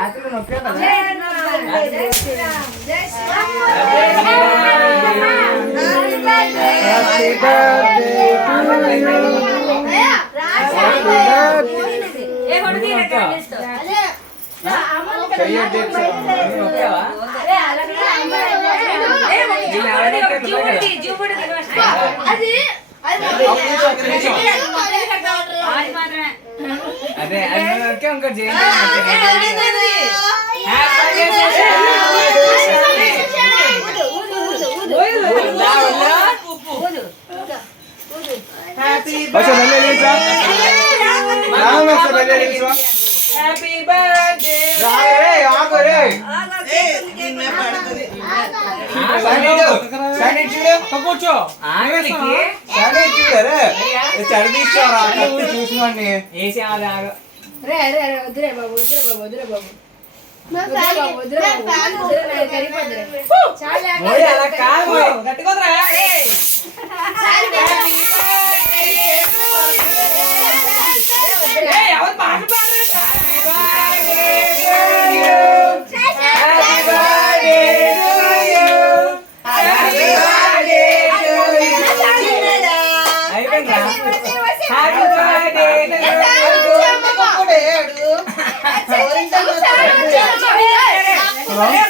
రాత్రి నొక్కావు కదా. అదే ఇంకా హ్యాపీ బర్త్డే కూర్చో చదివిస్తారా చూసినండి వేసి వద్దురే బాబు వద్దురే బాబు వద్దురే బాబు Hello?